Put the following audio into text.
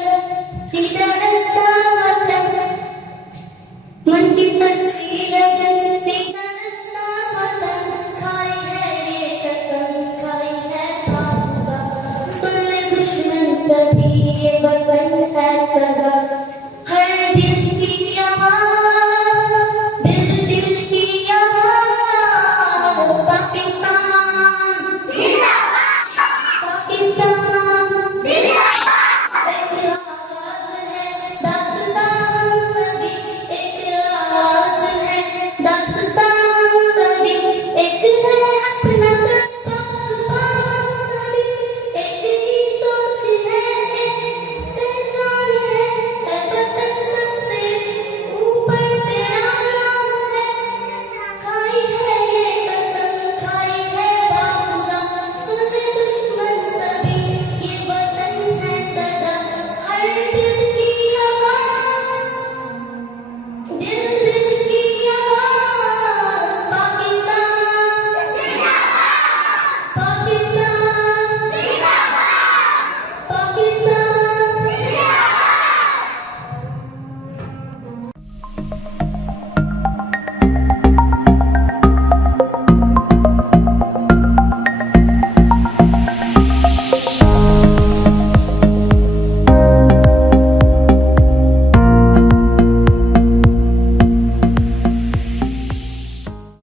सीधा रास्ता वतन मन की सच्ची लगन सीधा रास्ता वतन खाई है ये कसम खाई है भावना सुन ले दुश्मन सभी ये वतन है